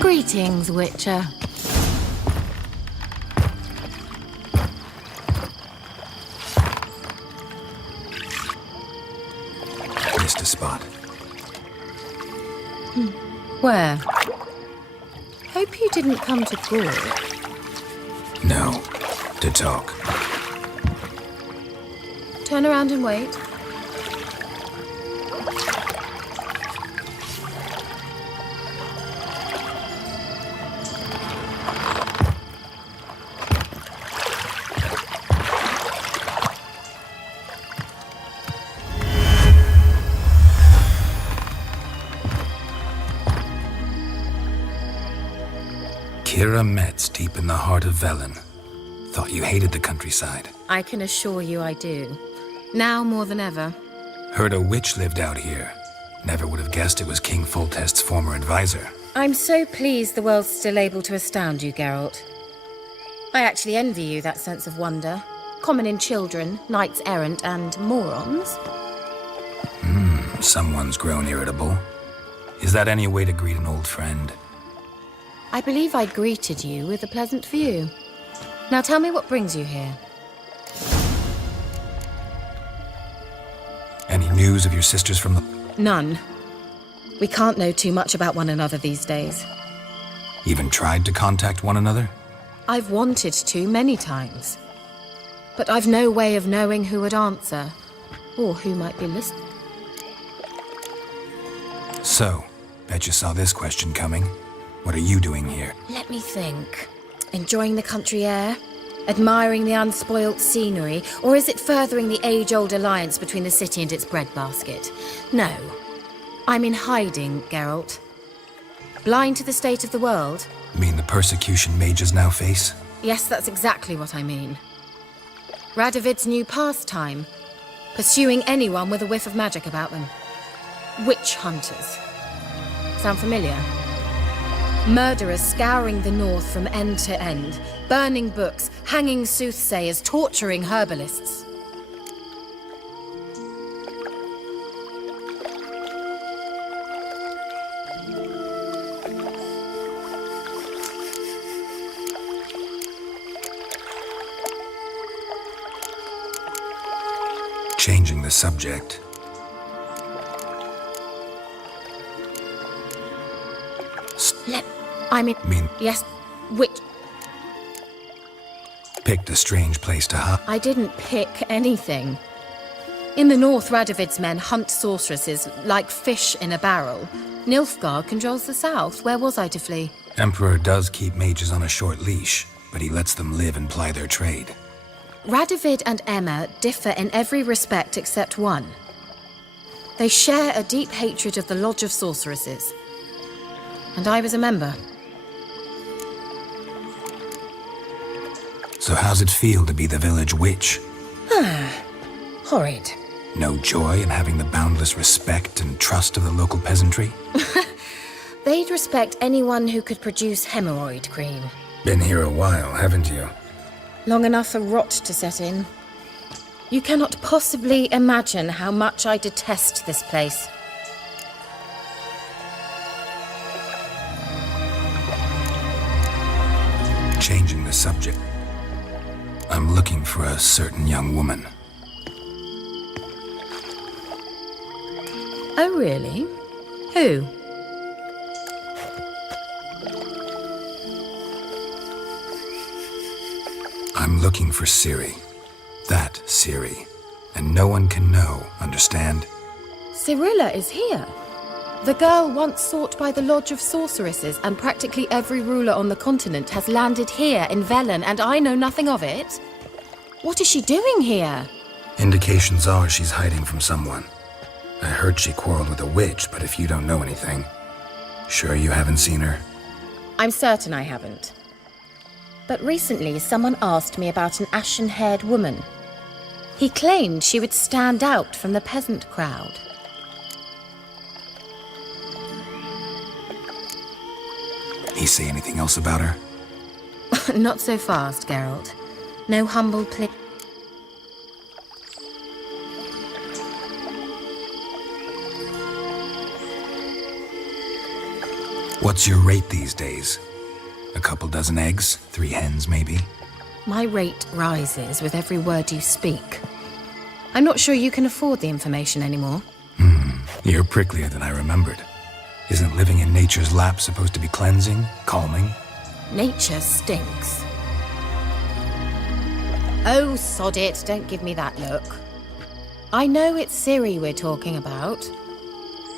Greetings, Witcher. Missed a spot. Where? Hope you didn't come to Gore. No. To talk. Turn around and wait. Kira Metz, deep in the heart of Velen. Thought you hated the countryside. I can assure you I do. Now more than ever. Heard a witch lived out here. Never would have guessed it was King Foltest's former advisor. I'm so pleased the world's still able to astound you, Geralt. I actually envy you that sense of wonder. Common in children, knights errant, and morons. Someone's grown irritable. Is that any way to greet an old friend? I believe I greeted you with a pleasant view. Now tell me what brings you here. Any news of your sisters from the... None. We can't know too much about one another these days. Even tried to contact one another? I've wanted to many times. But I've no way of knowing who would answer, or who might be listening. So, bet you saw this question coming. What are you doing here? Let me think. Enjoying the country air? Admiring the unspoilt scenery? Or is it furthering the age-old alliance between the city and its breadbasket? No. I'm in hiding, Geralt. Blind to the state of the world? Mean the persecution mages now face? Yes, that's exactly what I mean. Radovid's new pastime. Pursuing anyone with a whiff of magic about them. Witch hunters. Sound familiar? Murderers scouring the north from end to end, burning books, hanging soothsayers, torturing herbalists. Changing the subject. Yes, which... Picked a strange place to hide. I didn't pick anything. In the north, Radovid's men hunt sorceresses like fish in a barrel. Nilfgaard controls the south. Where was I to flee? Emperor does keep mages on a short leash, but he lets them live and ply their trade. Radovid and Emma differ in every respect except one. They share a deep hatred of the Lodge of Sorceresses. And I was a member. So how's it feel to be the village witch? Horrid. No joy in having the boundless respect and trust of the local peasantry? They'd respect anyone who could produce hemorrhoid cream. Been here a while, haven't you? Long enough for rot to set in. You cannot possibly imagine how much I detest this place. Changing the subject. I'm looking for a certain young woman. Oh, really? Who? I'm looking for Ciri. That Ciri. And no one can know, understand? Cirilla is here. The girl once sought by the Lodge of Sorceresses, and practically every ruler on the continent has landed here in Velen, and I know nothing of it. What is she doing here? Indications are she's hiding from someone. I heard she quarreled with a witch, but if you don't know anything, sure you haven't seen her? I'm certain I haven't. But recently someone asked me about an ashen-haired woman. He claimed she would stand out from the peasant crowd. He say anything else about her? Not so fast, Geralt. No humble plea. What's your rate these days? A couple dozen eggs? 3 hens, maybe? My rate rises with every word you speak. I'm not sure you can afford the information anymore. You're pricklier than I remembered. Isn't living in nature's lap supposed to be cleansing, calming? Nature stinks. Oh, sod it, don't give me that look. I know it's Ciri we're talking about.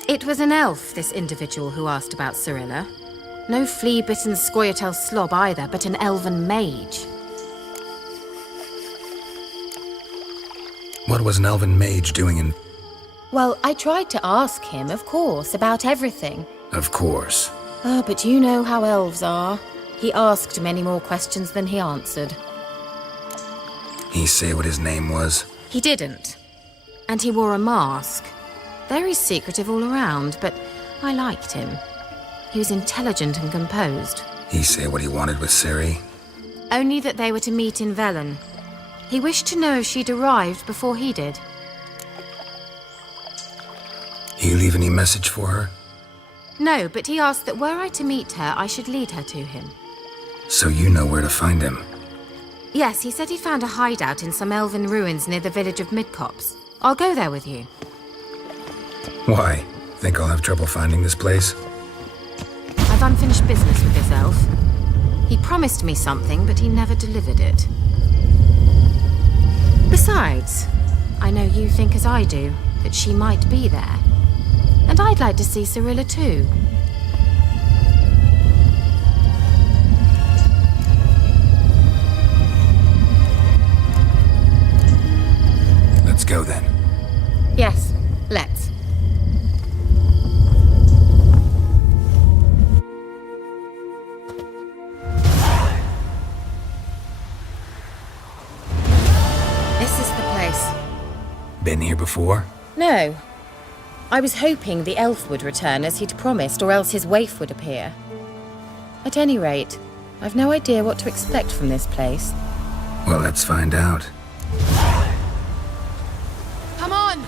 It was an elf, this individual who asked about Cirilla. No flea-bitten Scoia'tael slob either, but an elven mage. What was an elven mage doing in... Well, I tried to ask him, of course, about everything. Of course. Ah, but you know how elves are. He asked many more questions than he answered. He say what his name was? He didn't. And he wore a mask. Very secretive all around, but I liked him. He was intelligent and composed. He say what he wanted with Ciri? Only that they were to meet in Velen. He wished to know if she'd arrived before he did. He leave any message for her? No, but he asked that were I to meet her, I should lead her to him. So you know where to find him? Yes, he said he found a hideout in some elven ruins near the village of Midcopse. I'll go there with you. Why? Think I'll have trouble finding this place? I've unfinished business with this elf. He promised me something, but he never delivered it. Besides, I know you think as I do, that she might be there. And I'd like to see Cirilla too. Let's go then. Yes, let's. This is the place. Been here before? No. I was hoping the elf would return as he'd promised, or else his waif would appear. At any rate, I've no idea what to expect from this place. Well, let's find out. Come on!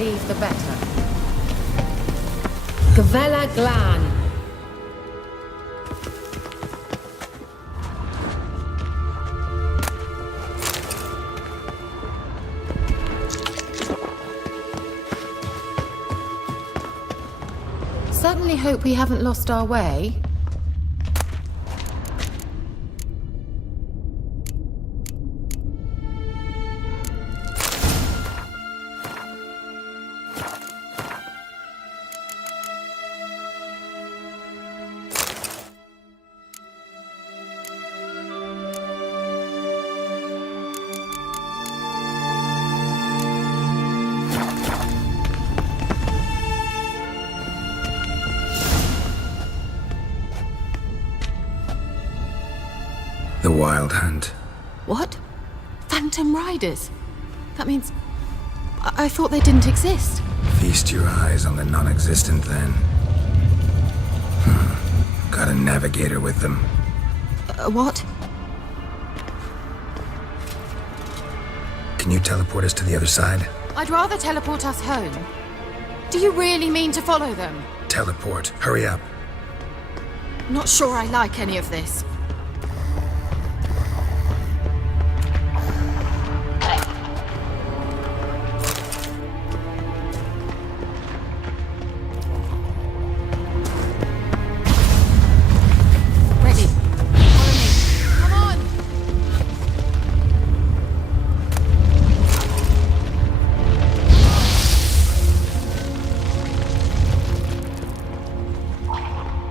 leave, the better. Gavella Glan. Certainly hope we haven't lost our way. The Wild Hunt. What? Phantom Riders? That means... I thought they didn't exist. Feast your eyes on the non-existent then. Got a navigator with them. What? Can you teleport us to the other side? I'd rather teleport us home. Do you really mean to follow them? Teleport. Hurry up. Not sure I like any of this. Ready. Follow me. Come on!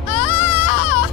Ah!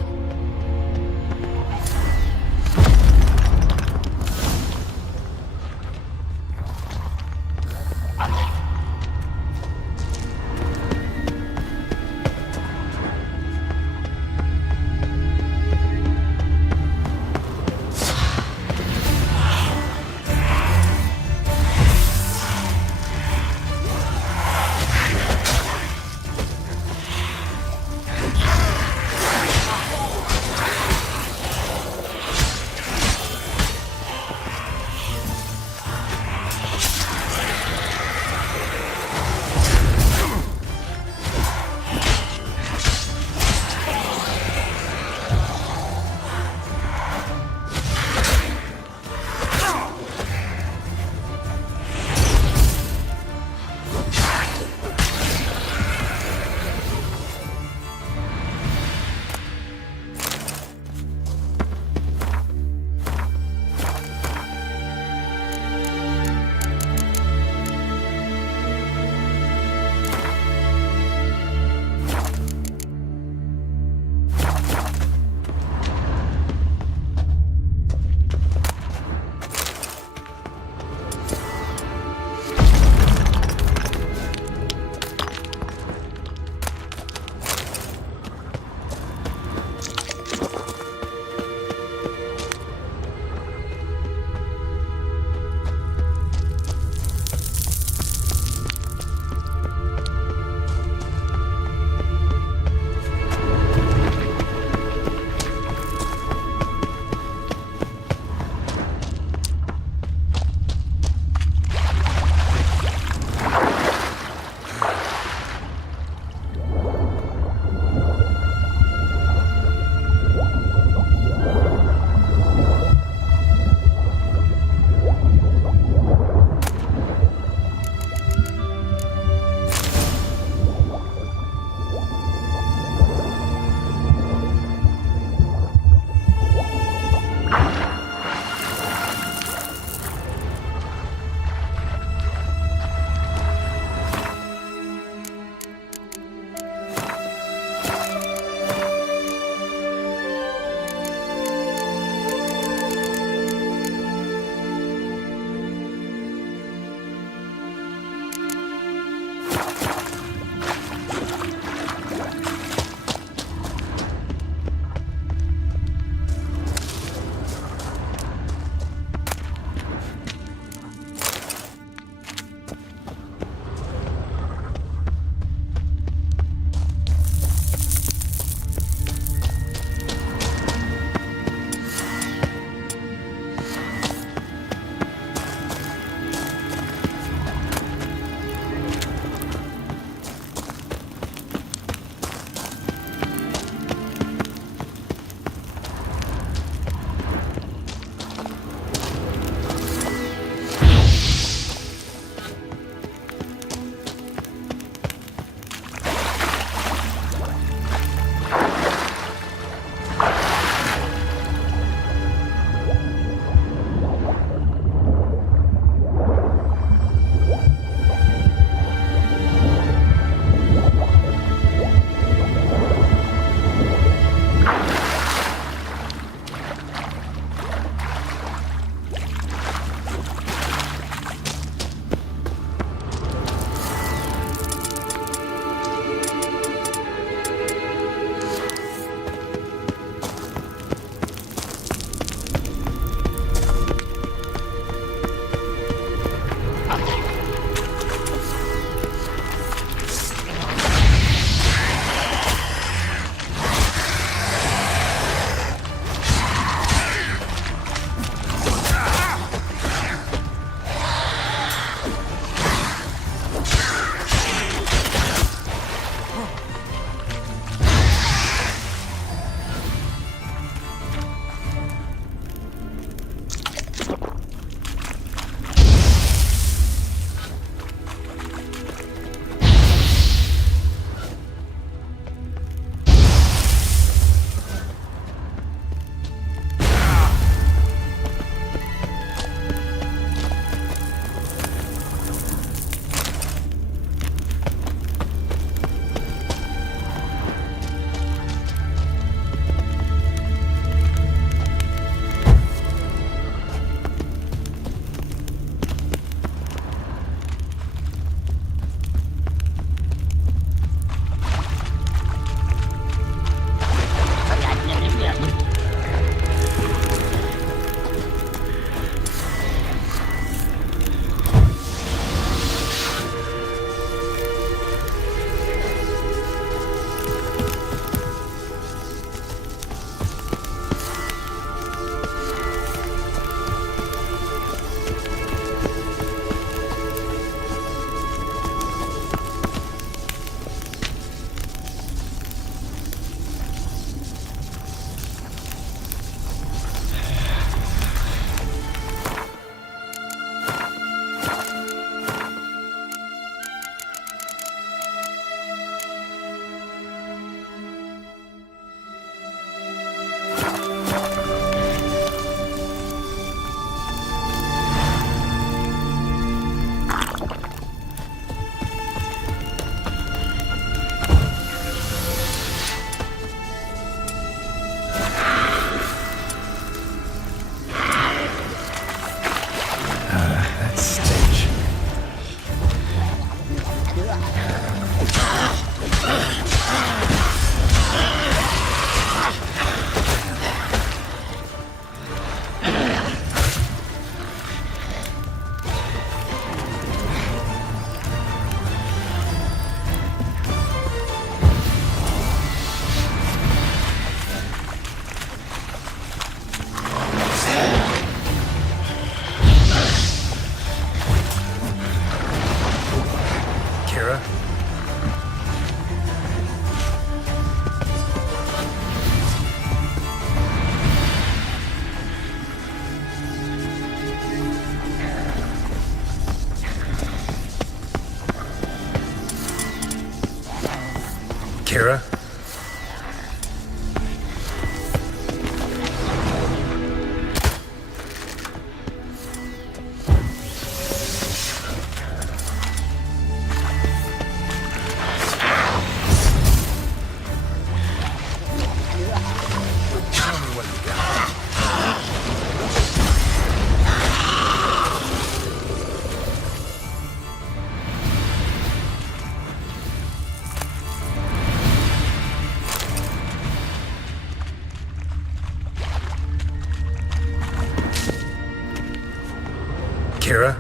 Kira?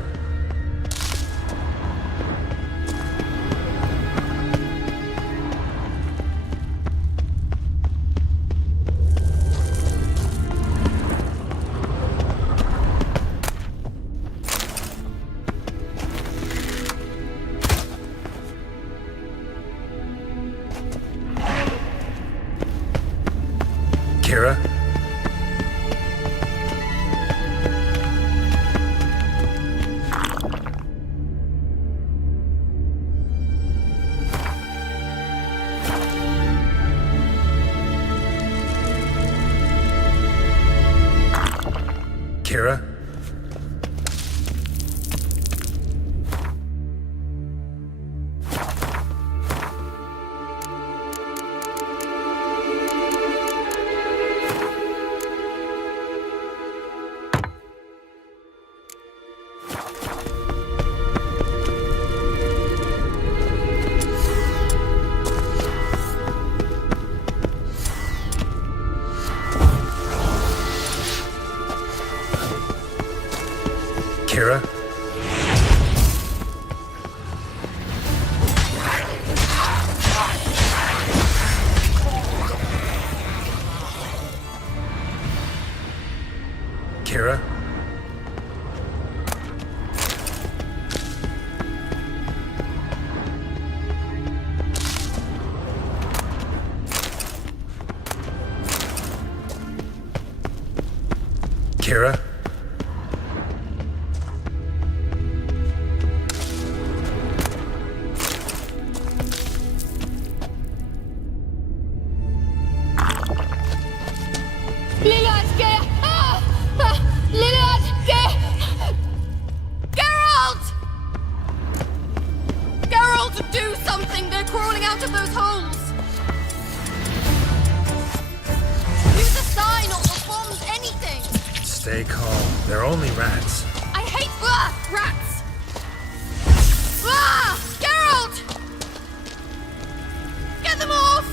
Kira? Kira? Kira? Kira? Kira? Do something! They're crawling out of those holes! Use a sign or perform anything! Stay calm. They're only rats. I hate rats! Geralt! Get them off!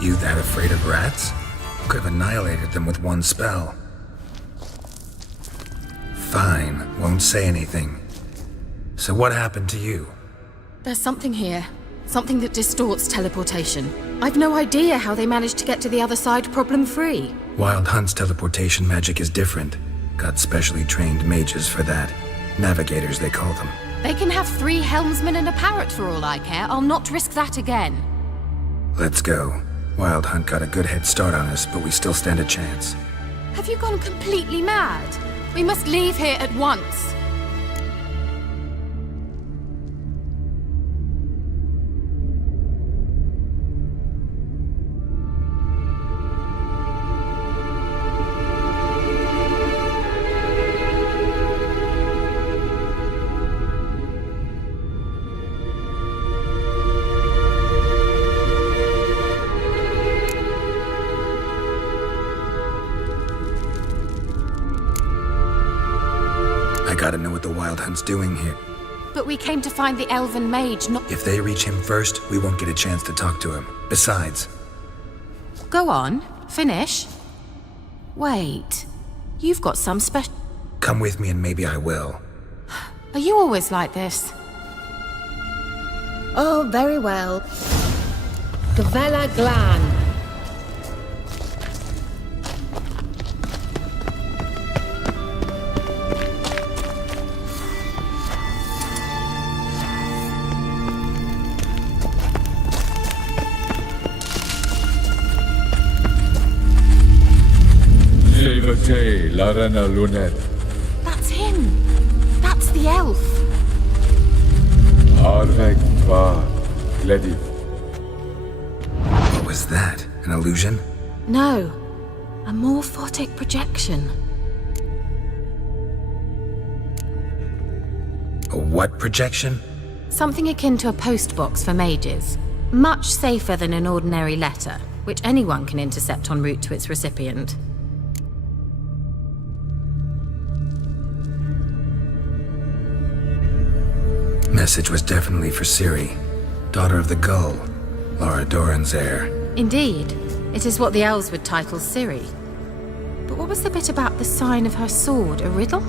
You that afraid of rats? Could have annihilated them with one spell. Fine, won't say anything. So what happened to you? There's something here. Something that distorts teleportation. I've no idea how they managed to get to the other side problem-free. Wild Hunt's teleportation magic is different. Got specially trained mages for that. Navigators, they call them. They can have 3 helmsmen and a parrot for all I care. I'll not risk that again. Let's go. Wild Hunt got a good head start on us, but we still stand a chance. Have you gone completely mad? We must leave here at once. I gotta know what the Wild Hunt's doing here. But we came to find the elven mage, not... If they reach him first, we won't get a chance to talk to him. Besides... Go on. Finish. Wait. You've got some special... Come with me and maybe I will. Are you always like this? Oh, very well. Gavella Glan. Siri, Larena Lunet. That's him! That's the elf! Arvek Tva, Glediv. What was that? An illusion? No, a morphotic projection. A what projection? Something akin to a postbox for mages. Much safer than an ordinary letter, which anyone can intercept en route to its recipient. Message was definitely for Ciri, daughter of the Gull, Lara Doran's heir. Indeed, it is what the elves would title Ciri. But what was the bit about the sign of her sword, a riddle?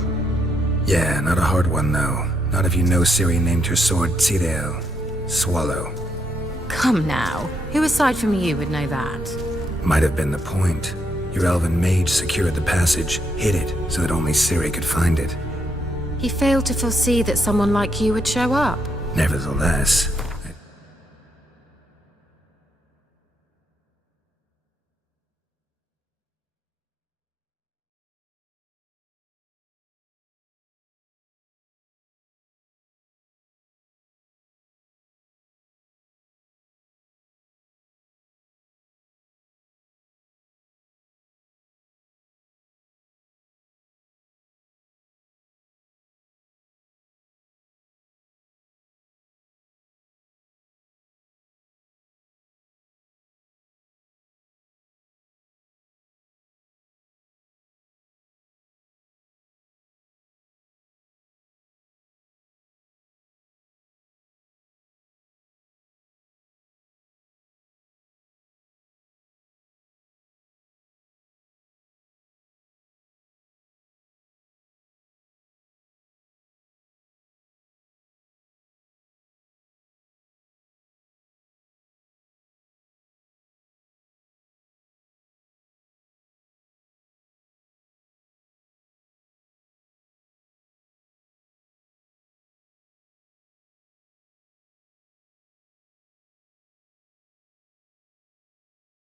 Yeah, not a hard one though. Not if you know Ciri named her sword Tirel, Swallow. Come now, who aside from you would know that? Might have been the point. Your elven mage secured the passage, hid it, so that only Ciri could find it. He failed to foresee that someone like you would show up. Nevertheless,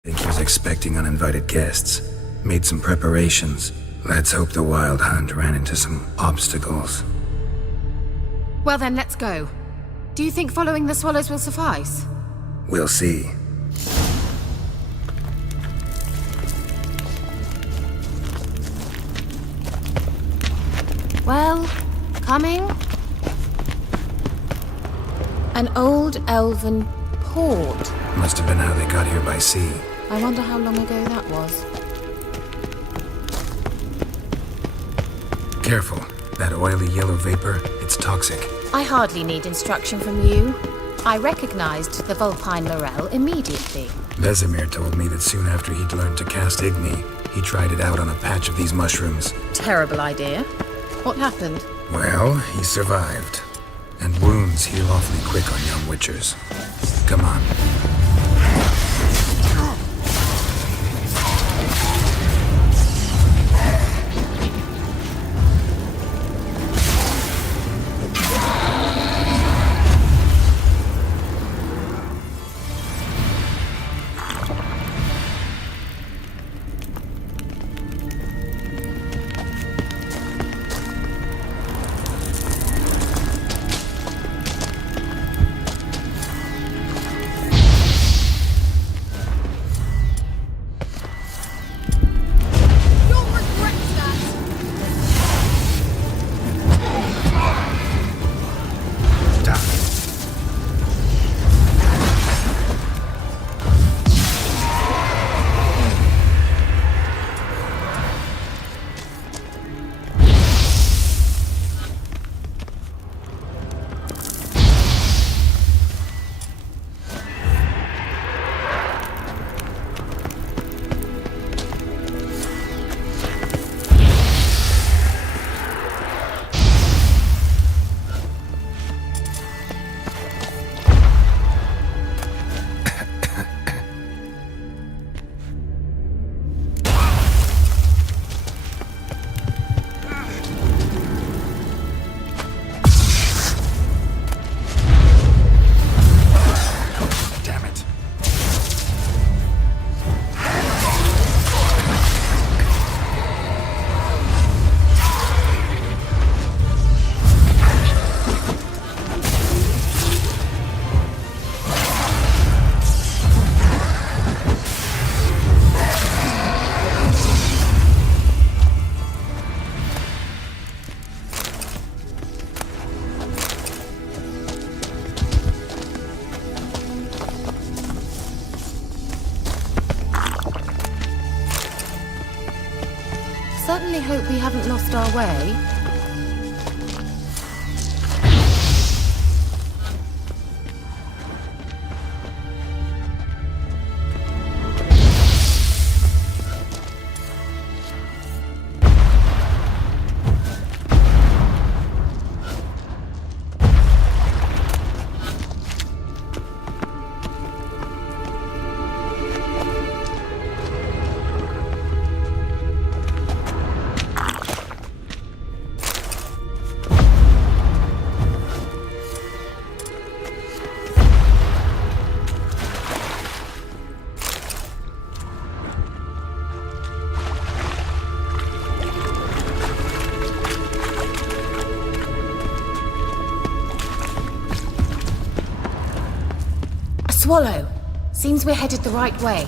I think he was expecting uninvited guests. Made some preparations. Let's hope the Wild Hunt ran into some obstacles. Well then, let's go. Do you think following the swallows will suffice? We'll see. Well, coming? An old elven port. Must have been how they got here by sea. I wonder how long ago that was. Careful. That oily yellow vapor, it's toxic. I hardly need instruction from you. I recognized the Vulpine Laurel immediately. Vesemir told me that soon after he'd learned to cast Igni, he tried it out on a patch of these mushrooms. Terrible idea. What happened? Well, he survived. And wounds heal awfully quick on young witchers. Come on. certainly hope we haven't lost our way. Swallow! Seems we're headed the right way.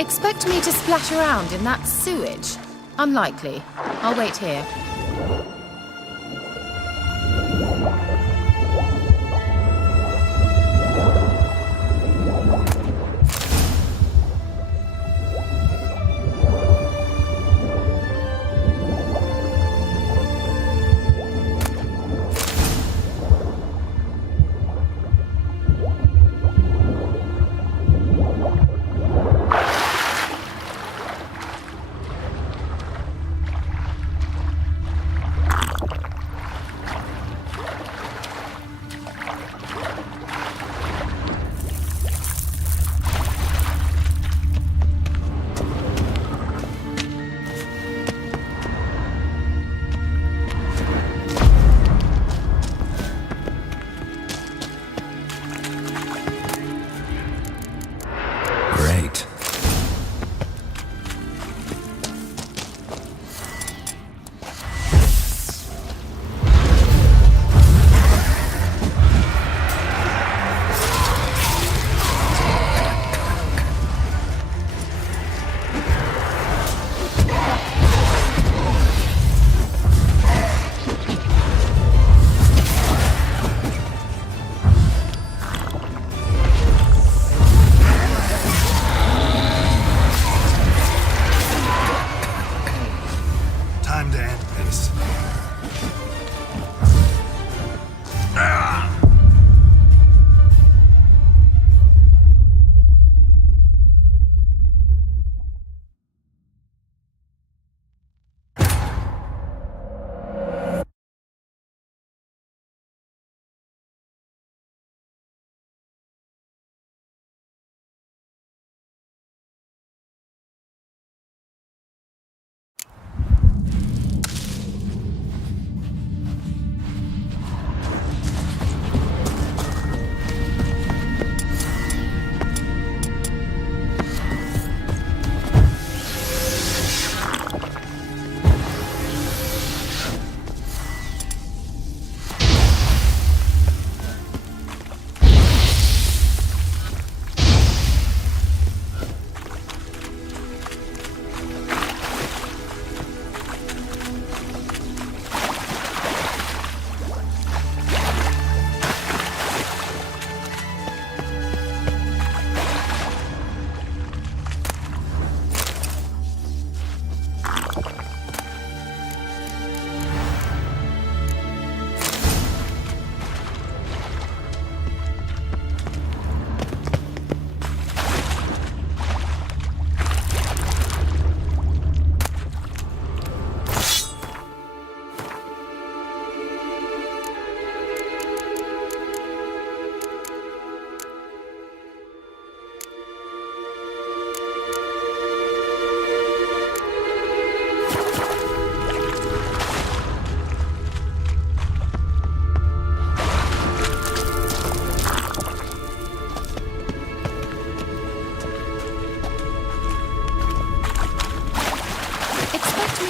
Expect me to splash around in that sewage? Unlikely. I'll wait here. Great. Time to end this.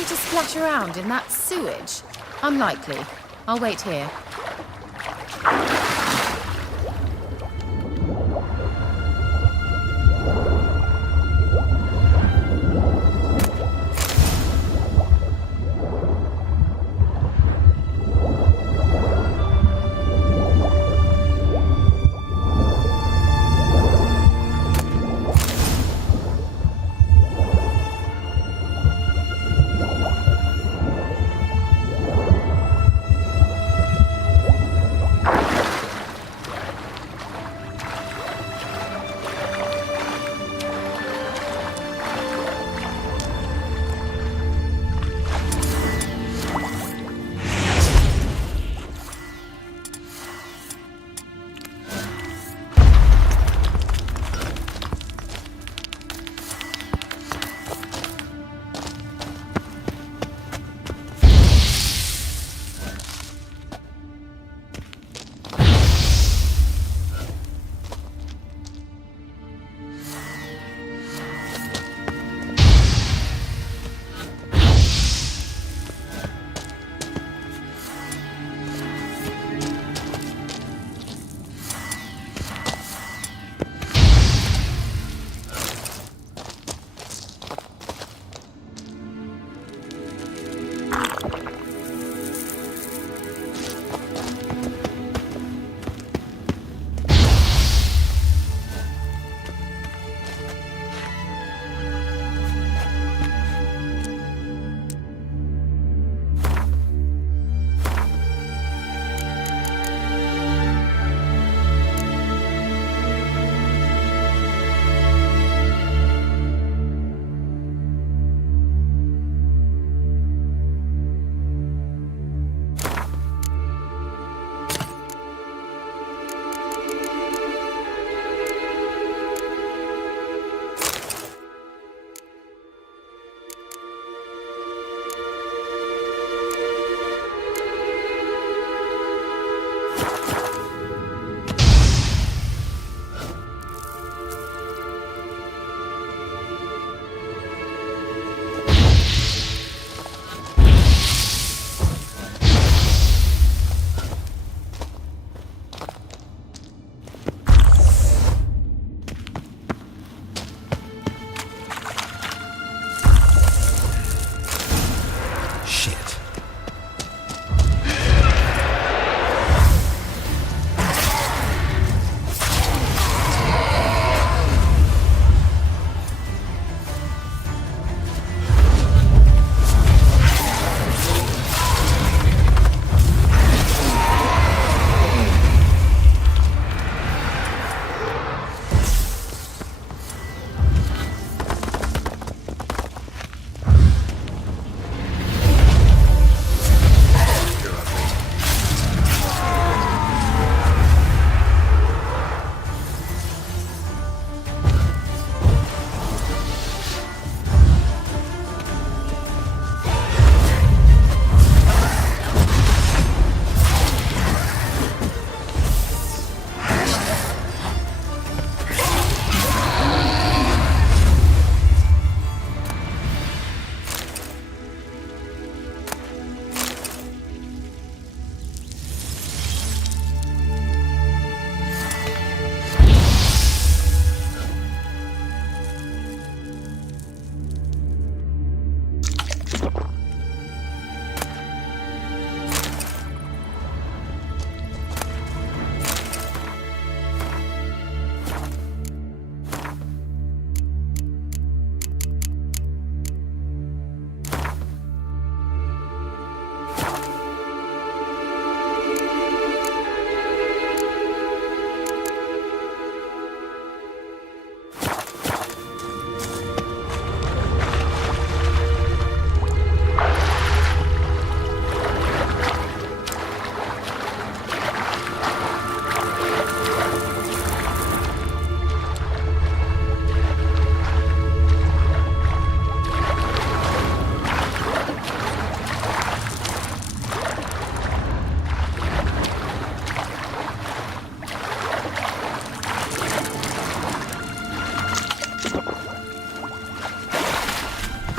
To splash around in that sewage? Unlikely. I'll wait here.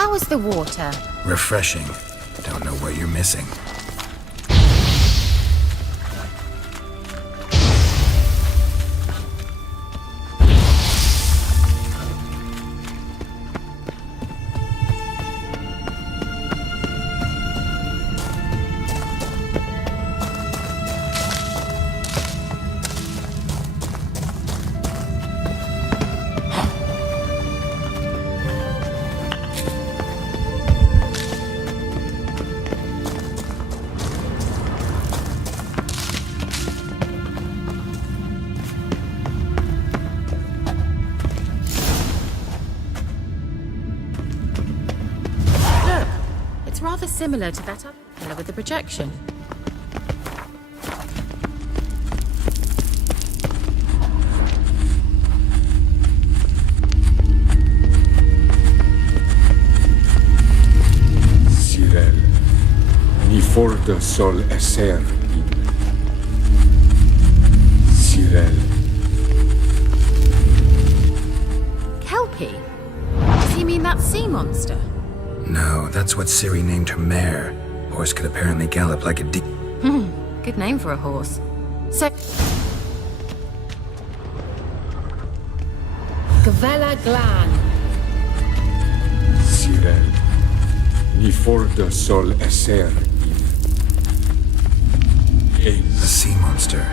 How is the water? Refreshing. Don't know what you're missing. It's rather similar to that up there with the projection. Cyril, ni for de sol esser in. Cyril, Kelpie? Does he mean that sea monster? No, that's what Ciri named her mare. Horse could apparently gallop like a Good name for a horse. So, Gavella Glan. Cyril, ni for de sol esser in. A sea monster.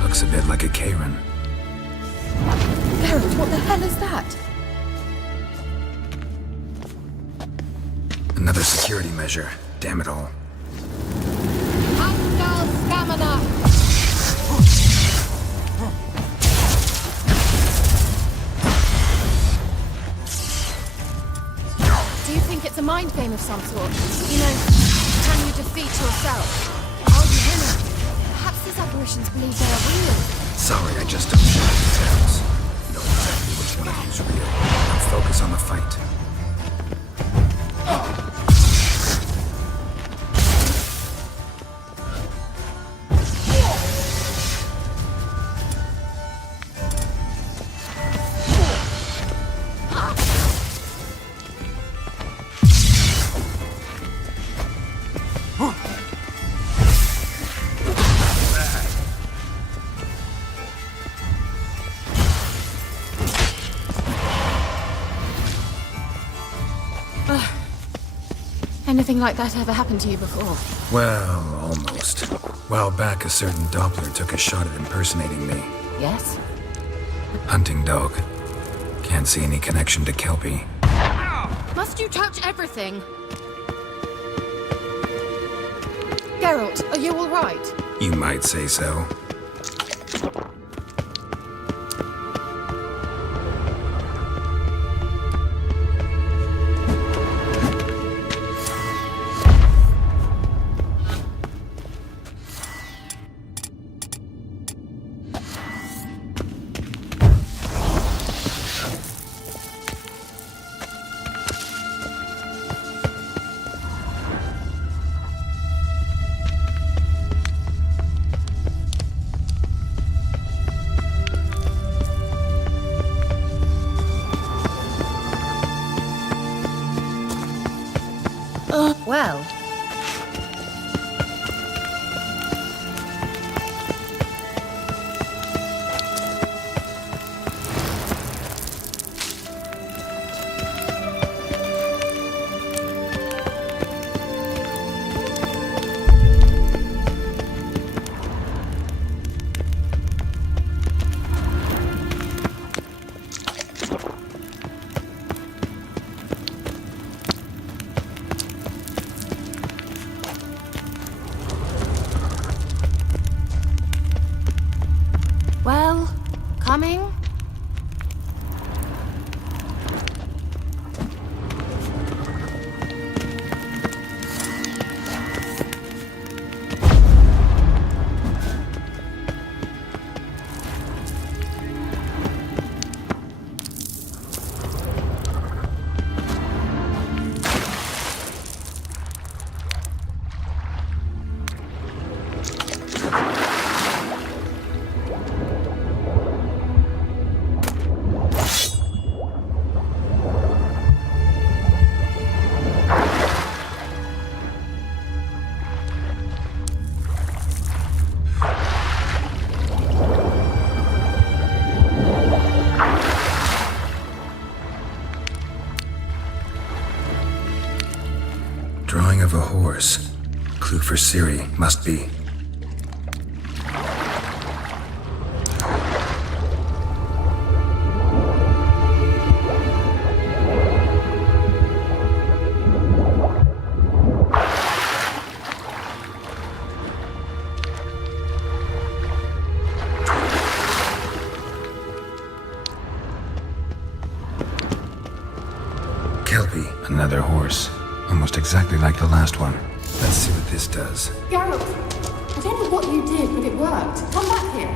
Looks a bit like a Karen. Geralt, what the hell is that? Another security measure. Damn it all. Angal Stamina. Do you think it's a mind game of some sort? You know, can you defeat yourself? Are you winning? Perhaps these apparitions believe they are real. Sorry, I just don't know the details. Know exactly which one of you's real. Now focus on the fight. Anything like that ever happened to you before? Well, almost. While back, a certain Doppler took a shot at impersonating me. Yes. Hunting dog. Can't see any connection to Kelpie. Must you touch everything? Geralt, are you all right? You might say so. Well, Drawing of a horse. Clue for Ciri, must be. Kelpie, another horse. Almost exactly like the last one. Let's see what this does. Geralt, I don't know what you did, but it worked. Come back here.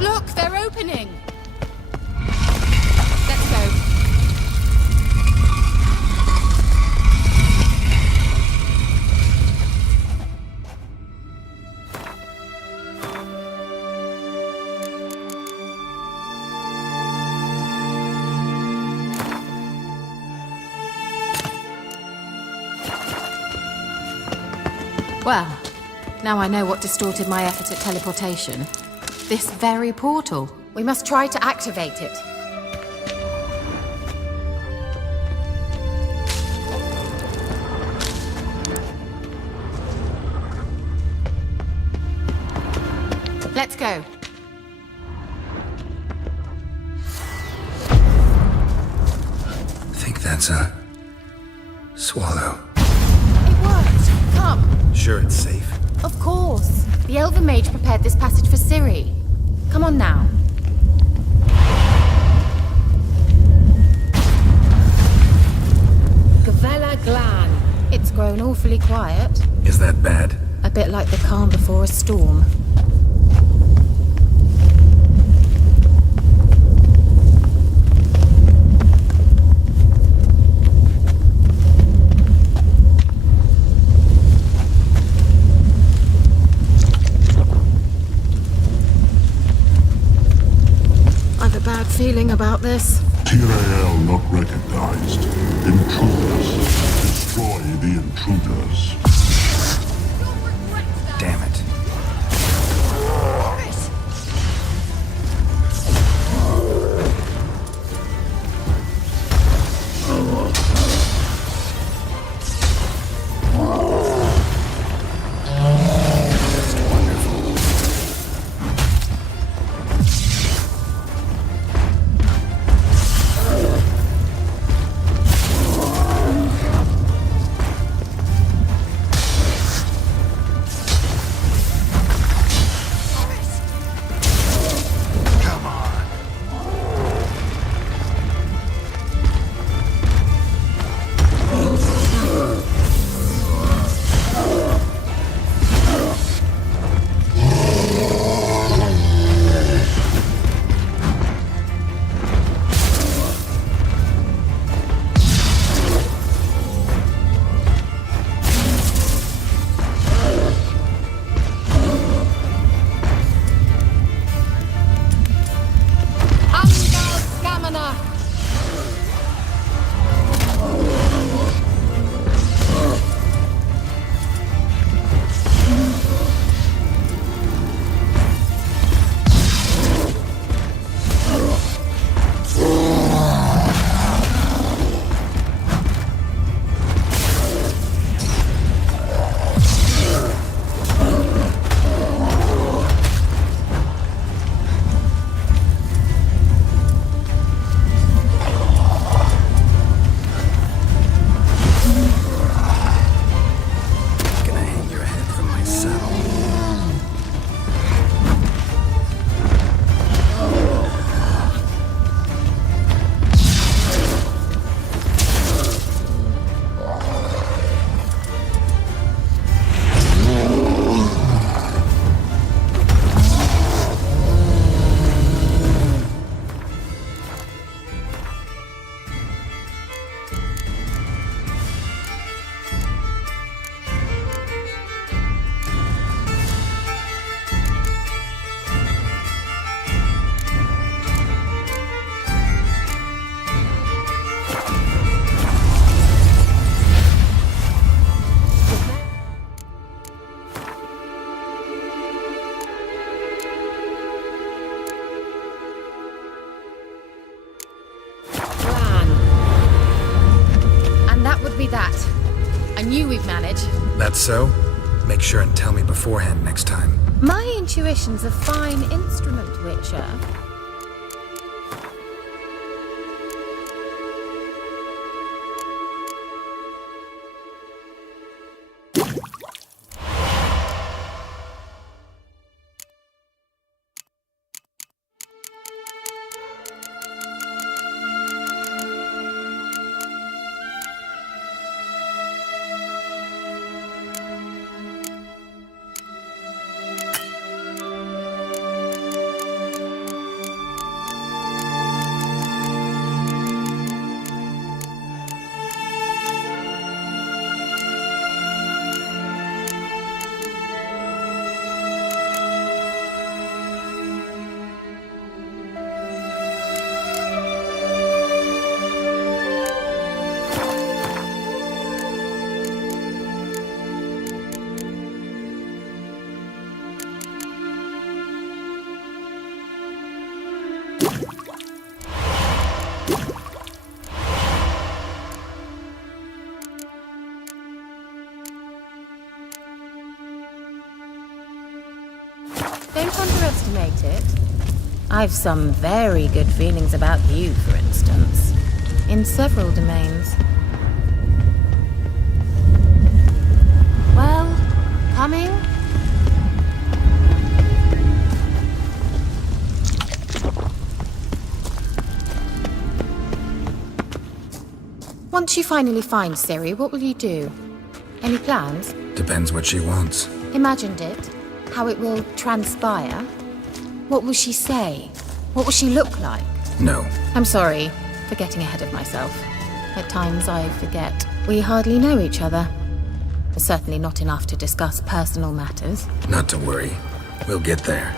Look, they're opening! Let's go. Well, now I know what distorted my effort at teleportation. This very portal. We must try to activate it. Let's go. I think that's a swallow. It worked. Come. Sure it's safe. Of course. The Elven Mage prepared this passage for Ciri. Come on now. Gavella Glan. It's grown awfully quiet. Is that bad? A bit like the calm before a storm. I've a bad feeling about this. Tyrael not recognized. Intruders. Destroy the intruders. Damn it. Just wonderful. be that. I knew we'd manage. That's so? Make sure and tell me beforehand next time. My intuition's a fine instrument, Witcher. Don't underestimate it. I've some very good feelings about you, for instance. In several domains. Well, coming? Once you finally find Ciri, what will you do? Any plans? Depends what she wants. Imagined it? How it will transpire? What will she say? What will she look like? No. I'm sorry for getting ahead of myself. At times I forget we hardly know each other. Certainly not enough to discuss personal matters. Not to worry. We'll get there.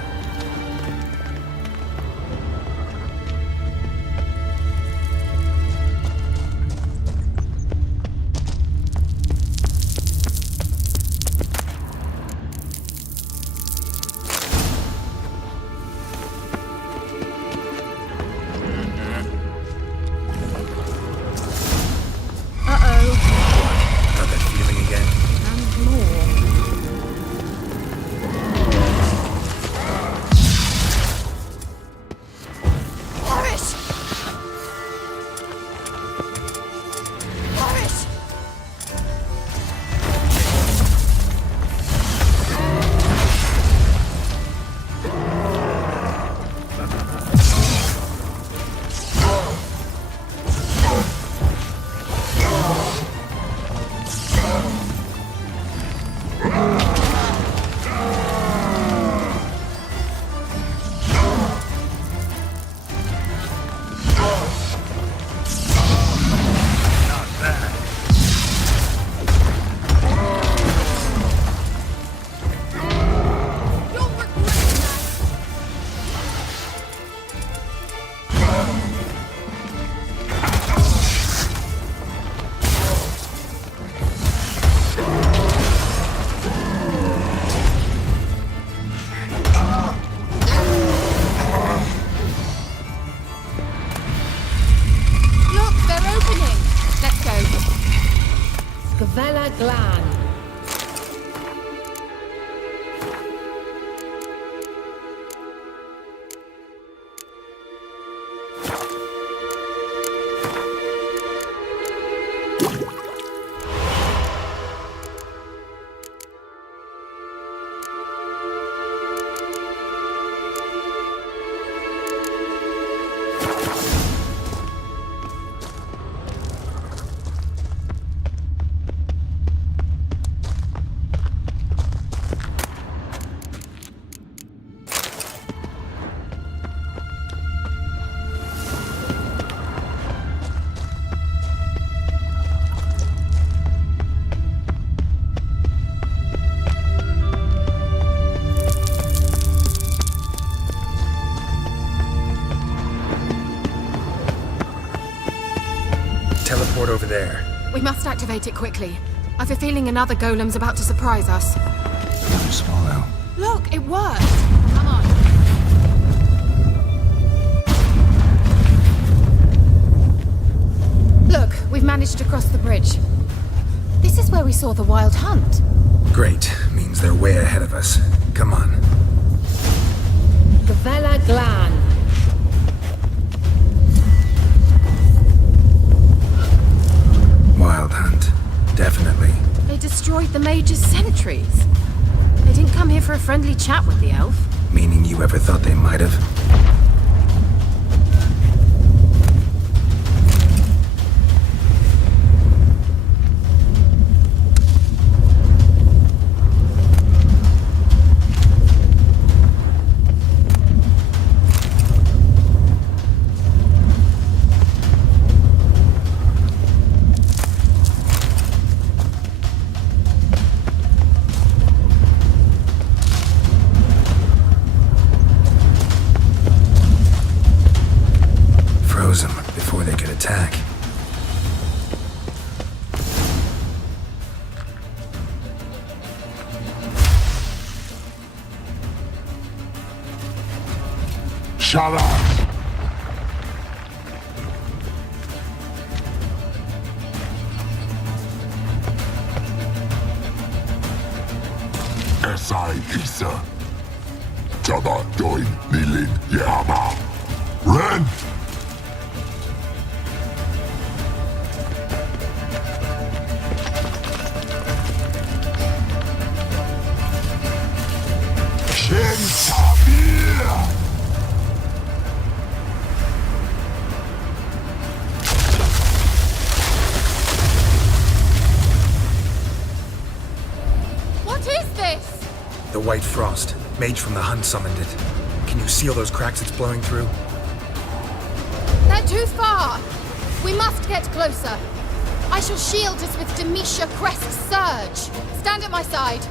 Got that feeling again? And more. Vela Glan. Teleport over there. We must activate it quickly. I've a feeling another golem's about to surprise us. Another swallow. Look, it worked! Come on. Look, we've managed to cross the bridge. where we saw the wild hunt. Great. Means they're way ahead of us. Come on. Gavella Glan. Wild hunt. Definitely. They destroyed the Mage's sentries. They didn't come here for a friendly chat with the elf. Meaning you ever thought they might have? Them before they could attack. Shut up! Esai Isa. Jabba doin nilin yama. Ren! What is this? The White Frost. Mage from the Hunt summoned it. Can you seal those cracks it's blowing through? They're too far. We must get closer. I shall shield us with Demetia Crest Surge. Stand at my side.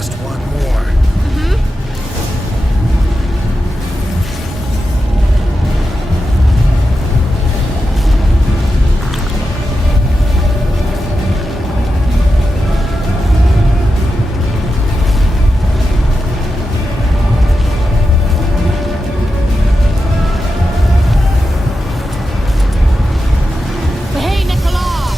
Just one more. Hey, Nicola!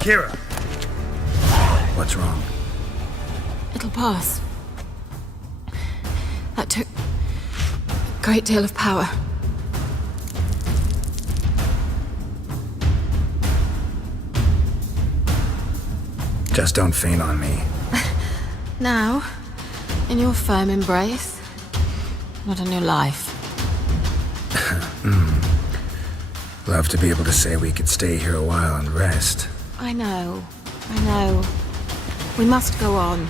Kira! What's wrong? It'll pass. That took a great deal of power. Just don't faint on me. Now, in your firm embrace, not on your life. Love to be able to say we could stay here a while and rest. I know. We must go on.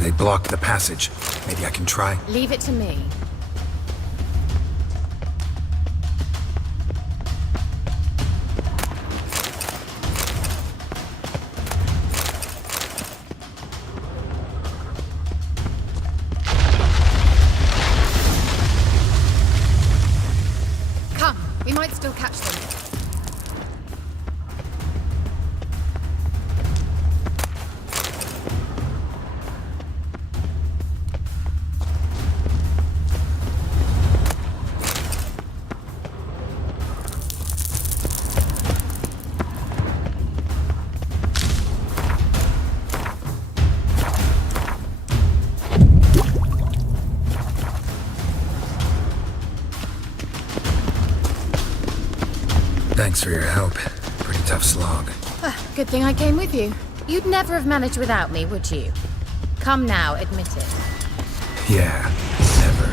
They blocked the passage. Maybe I can try. Leave it to me. Come, we might still catch them. Thanks for your help. Pretty tough slog. Good thing I came with you. You'd never have managed without me, would you? Come now, admit it. Yeah, never.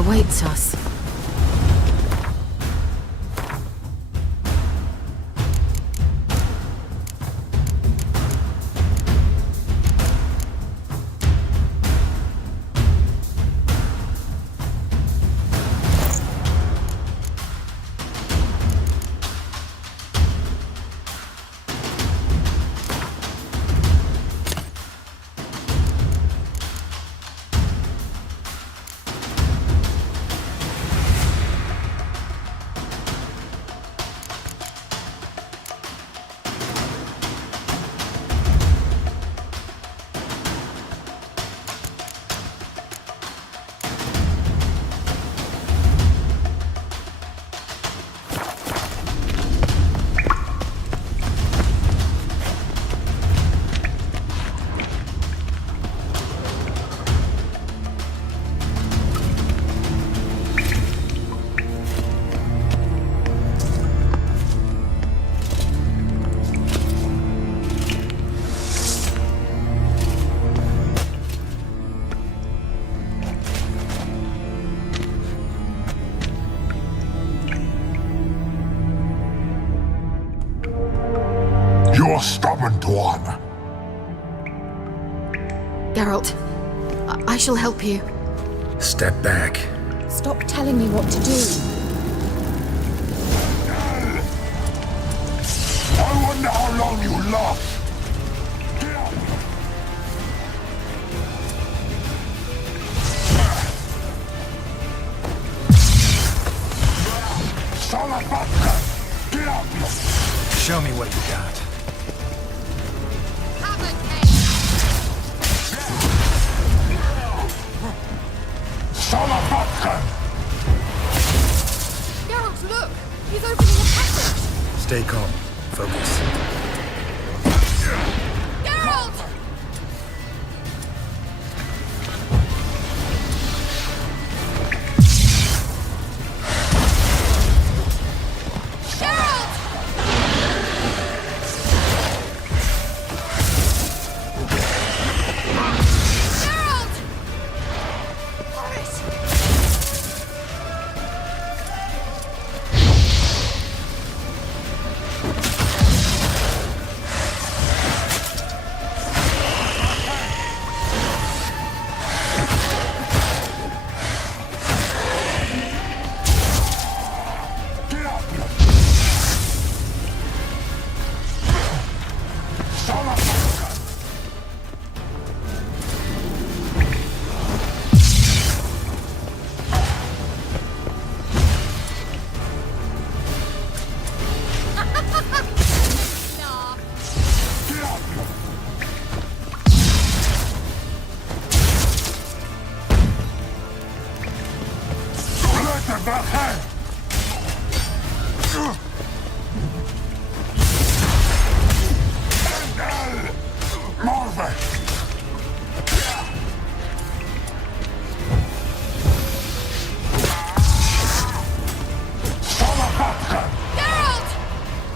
awaits us. You're stubborn one. Geralt, I shall help you. Step back. Stop telling me what to do. I wonder how long you last. Salafatka! Get up! Show me what you got. Salafatka! Geralt, look! He's opening a passage! Stay calm. Focus. Geralt!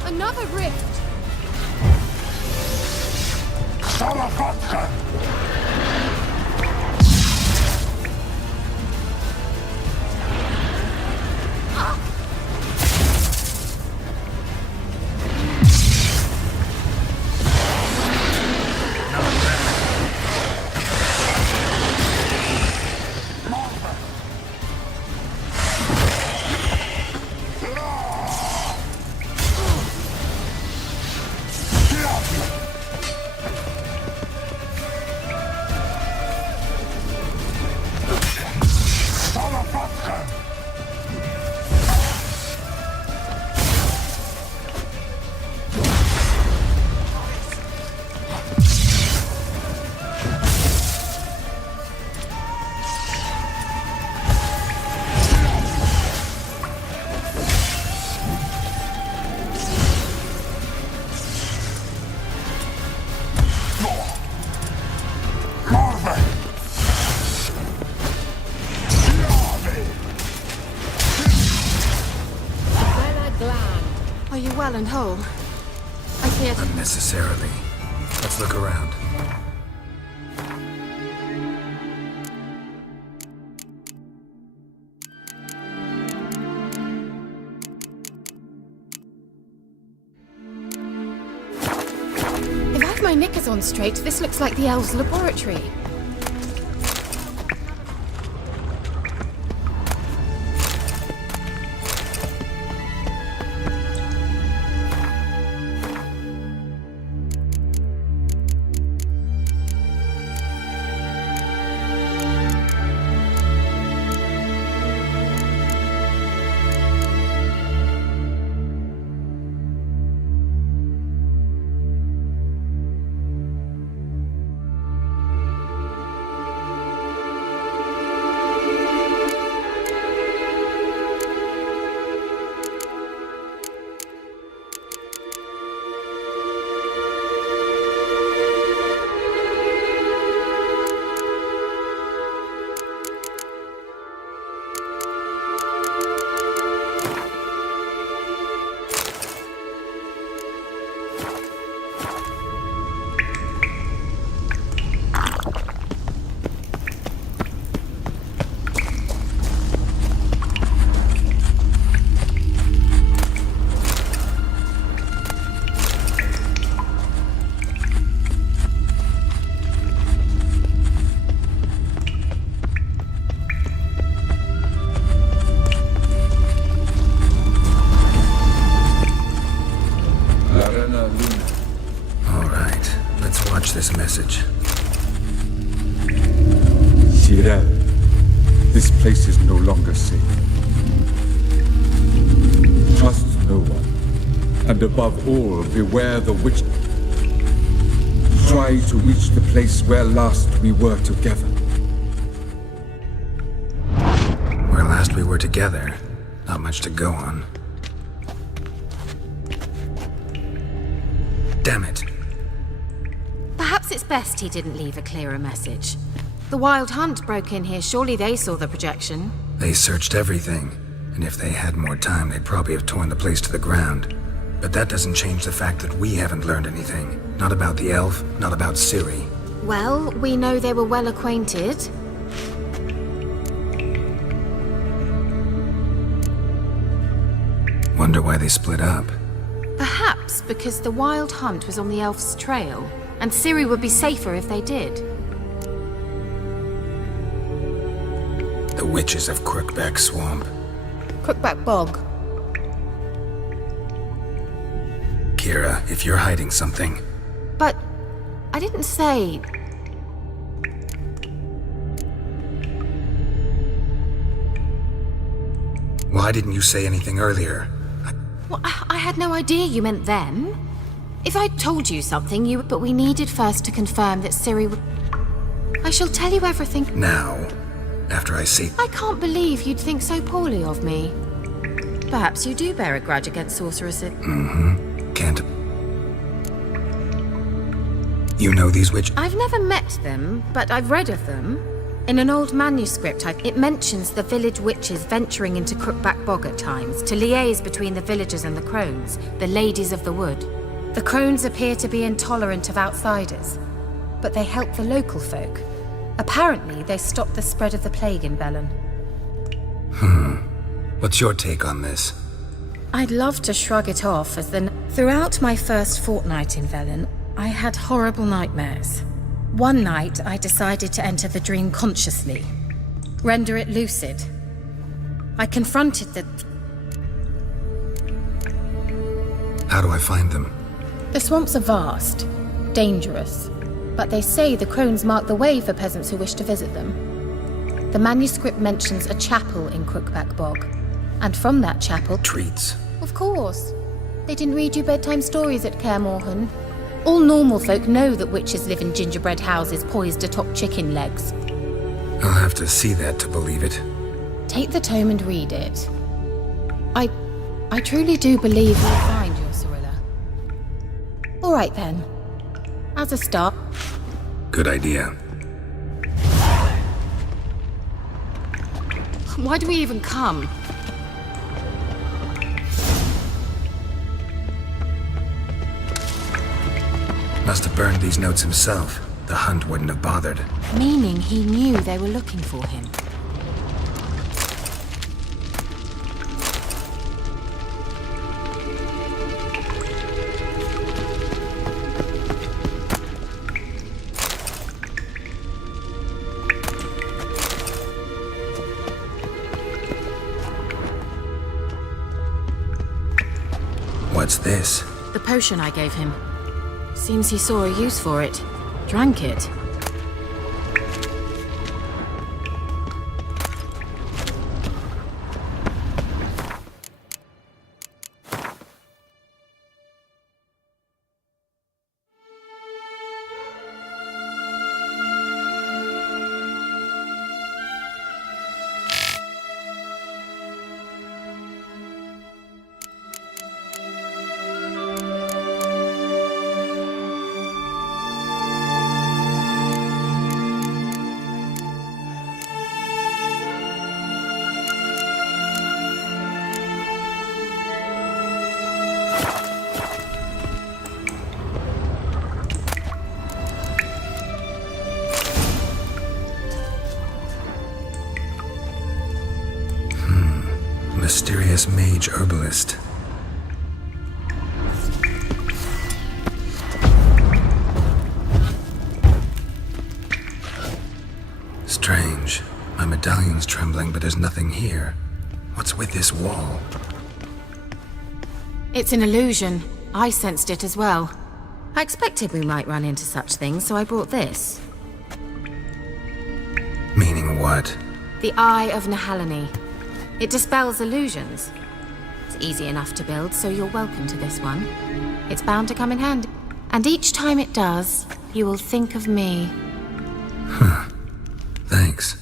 Another rift! Salafatka! Are you well and whole? I feared... Unnecessarily. Let's look around. my knickers on straight, this looks like the elves' laboratory. This message. Tyrell, this place is no longer safe. Trust no one, and above all, beware the witch. Try to reach the place where last we were together. Where last we were together, not much to go on. Damn it. Perhaps it's best he didn't leave a clearer message. The Wild Hunt broke in here, surely they saw the projection. They searched everything, and if they had more time, they'd probably have torn the place to the ground. But that doesn't change the fact that we haven't learned anything. Not about the elf, not about Ciri. Well, we know they were well acquainted. Wonder why they split up. Perhaps because the Wild Hunt was on the elf's trail, and Ciri would be safer if they did. The witches of Crookback Swamp. Crookback Bog. Kira, if you're hiding something... But I didn't say... Why didn't you say anything earlier? Well, I had no idea you meant them. If I'd told you something, you... But we needed first to confirm that Ciri would... I shall tell you everything... Now, after I see... I can't believe you'd think so poorly of me. Perhaps you do bear a grudge against sorceresses. Can't... You know these witch... I've never met them, but I've read of them. In an old manuscript, it mentions the village witches venturing into Crookback Bog at times to liaise between the villagers and the crones, the ladies of the wood. The crones appear to be intolerant of outsiders, but they help the local folk. Apparently, they stopped the spread of the plague in Velen. What's your take on this? I'd love to shrug it off as throughout my first fortnight in Velen, I had horrible nightmares. One night, I decided to enter the dream consciously, render it lucid. I confronted the... How do I find them? The swamps are vast, dangerous, but they say the crones mark the way for peasants who wish to visit them. The manuscript mentions a chapel in Crookback Bog, and from that chapel... Treats. Of course. They didn't read you bedtime stories at Kaer Morhen. All normal folk know that witches live in gingerbread houses poised atop chicken legs. I'll have to see that to believe it. Take the tome and read it. I truly do believe you'll find your Cirilla. All right then. As a start... Good idea. Why do we even come? Must have burned these notes himself. The Hunt wouldn't have bothered. Meaning he knew they were looking for him. What's this? The potion I gave him. Seems he saw a use for it. Drank it. Mysterious mage herbalist. Strange. My medallion's trembling, but there's nothing here. What's with this wall? It's an illusion. I sensed it as well. I expected we might run into such things, so I brought this. Meaning what? The Eye of Nehaleni. It dispels illusions. It's easy enough to build, so you're welcome to this one. It's bound to come in handy. And each time it does, you will think of me. Huh. Thanks.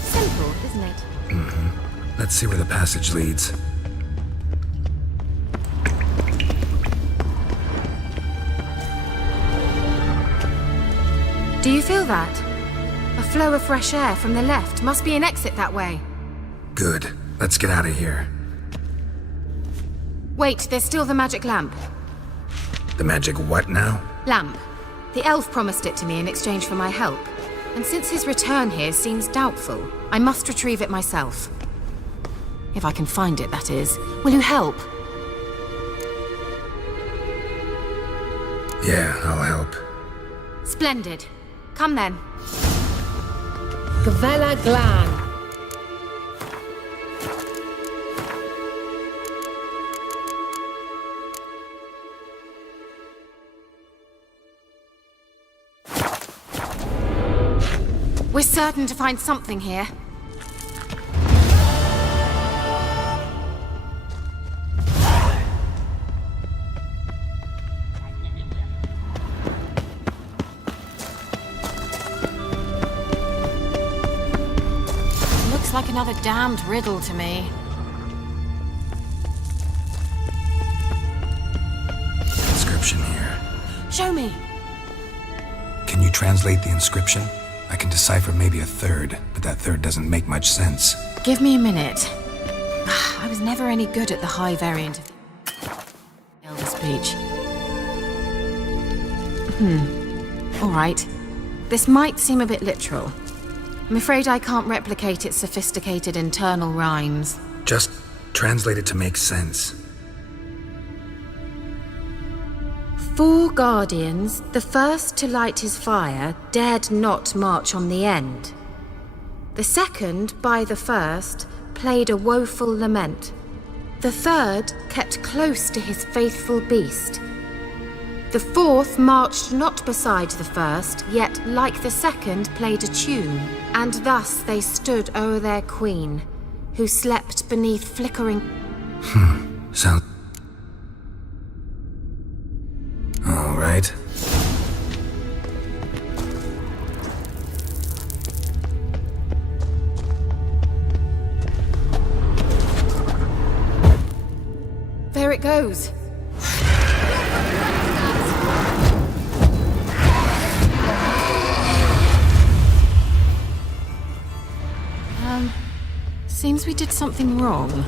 Simple, isn't it? Mm-hmm. Let's see where the passage leads. Do you feel that? A flow of fresh air from the left. Must be an exit that way. Good. Let's get out of here. Wait, there's still the magic lamp. The magic what now? Lamp. The elf promised it to me in exchange for my help. And since his return here seems doubtful, I must retrieve it myself. If I can find it, that is. Will you help? Yeah, I'll help. Splendid. Come then. Gavella Glan. We're certain to find something here. Looks like another damned riddle to me. Inscription here. Show me. Can you translate the inscription? I can decipher maybe a third, but that third doesn't make much sense. Give me a minute. I was never any good at the high variant of the Elder speech. All right. This might seem a bit literal. I'm afraid I can't replicate its sophisticated internal rhymes. Just translate it to make sense. 4 guardians, the first to light his fire, dared not march on the end. The second, by the first, played a woeful lament. The third kept close to his faithful beast. The fourth marched not beside the first, yet, like the second, played a tune. And thus they stood o'er their queen, who slept beneath flickering... Sound... All right. There it goes. Seems we did something wrong.